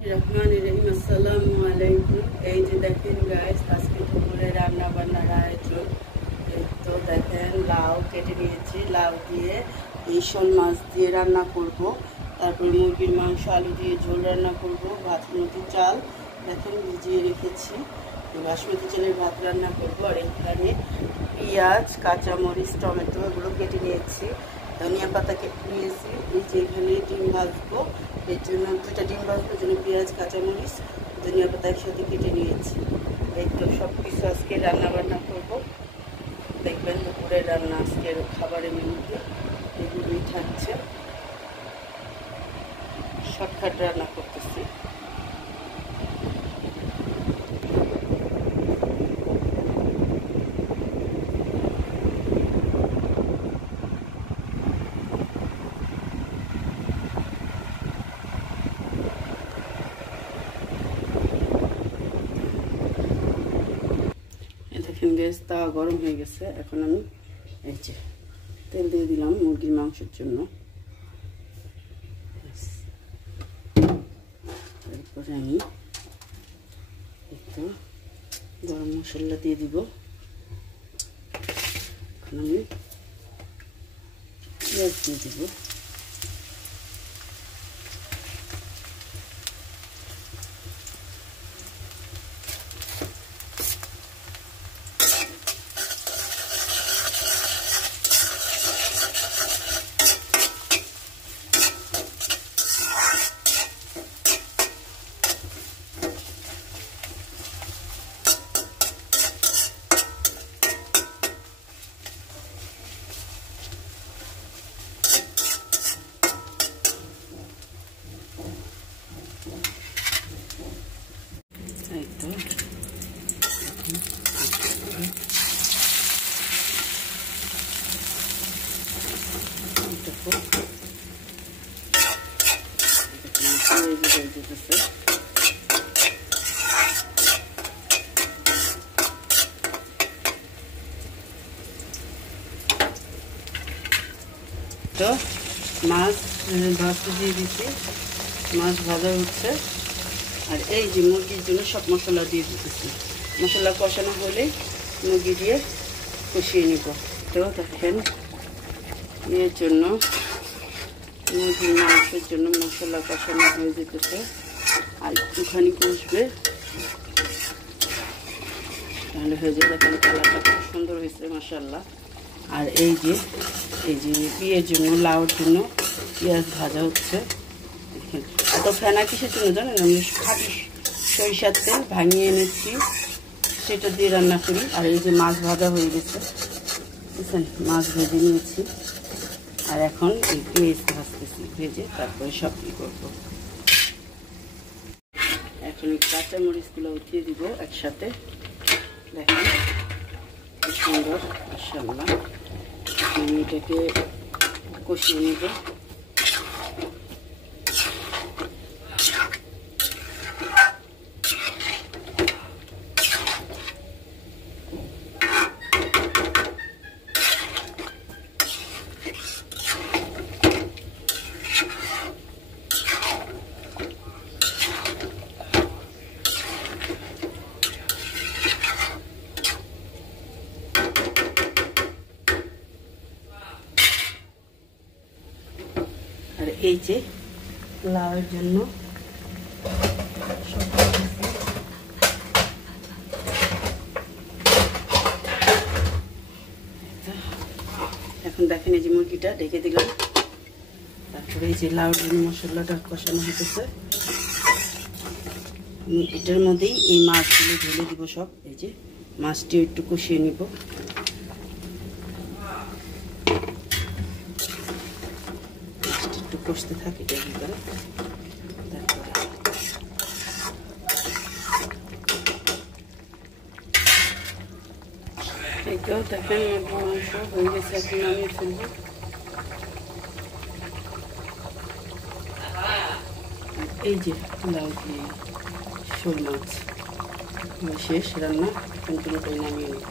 আসসালামু আলাইকুম। এই যে দেখেন গাইস, আজকে দুপুরে রান্না বান্নার আয়োজন। তো দেখেন লাউ কেটে নিয়েছি, লাউ দিয়ে এই শোল মাছ দিয়ে রান্না করব। তারপর মুরগির মাংস আলু দিয়ে ঝোল রান্না করব। বাসমতি চাল দেখেন ভিজিয়ে রেখেছি, বাসমতি চালের ভাত রান্না করব। আর এখানে পেঁয়াজ, কাঁচামরিচ, টমেটো এগুলো কেটে নিয়েছি, ধনিয়া পাতা কেটে নিয়েছি। এই যে এখানে ডিম ভাজবো, এর জন্য দুটা ডিম ভাজবো, জন্য পেঁয়াজ, কাঁচামরিচ, ধনিয়া পাতা একসাথে কেটে নিয়েছি। এই তো সব কিছু আজকে রান্না বান্না করবো। দেখবেন দুপুরের রান্না আজকের খাবারের মেনুতে এগুলোই থাকছে। শর্টকাট রান্না করতেছি। দেখেন গ্যাস তাওয়া গরম হয়ে গেছে। এখন আমি এই যে তেল দিয়ে দিলাম মুরগির মাংসের জন্য। তারপরে আমি একটু গরম মশলা দিয়ে দিব। এখন আমি পেঁয়াজ দিয়ে দিব। তো মাছ ভাজতে দিয়ে দিচ্ছি, মাছ ভাজা হচ্ছে। আর এই যে মুরগির জন্য সব মশলা দিয়ে দিতেছি। মশলা কষানো হলে মুরগি দিয়ে কষিয়ে নিব। তো দেখেন এর জন্য মুরগির মাংসের জন্য মশলা কষানো হয়ে যেতেছে। আর একটুখানি কষবে, তাহলে হয়ে যাবে। দেখেন কালারটা খুব সুন্দর হয়েছে মাশাআল্লাহ। আর এই যে বিয়ের জন্য লাউর জন্য পেঁয়াজ ভাজা হচ্ছে। দেখেন এত ফেনা কিসের জন্য জানেন? আমি খাঁটি সরিষার তেল ভাঙিয়ে এনেছি, সেটা দিয়ে রান্না করি। আর এই যে মাছ ভাজা হয়ে গেছে, বুঝছেন, মাছ ভেজে নিয়েছি। আর এখন এই পেঁয়াজ ভাজতেছি, ভেজে তারপরে সব কি করবো। এখন এই কাঁচামরিচগুলো উঠিয়ে দিব একসাথে। দেখেন খুব সুন্দর মাশাআল্লাহ। আমি এটাকে কষিয়ে নেব। আর এই যে লাউয়ের জন্য এখন দেখেন এই যে মুরগিটা ঢেকে দিলাম। তারপরে এই যে লাউয়ের জন্য মশলাটা কষানো হতেছে। এটার মধ্যেই এই মাছগুলো ঢেলে দিব সব। এই যে মাছটিও একটু কষিয়ে নিব। একটু কষতে থাকে এটা ভিতরে। তারপরে এই তো দেখেন মাংস হয়ে গেছে, এখন আমি ফেলবো। এই যে লাউ দিয়ে শোল মাছ শেষ রান্না, এখন পুরোটাই নামিয়ে নেব।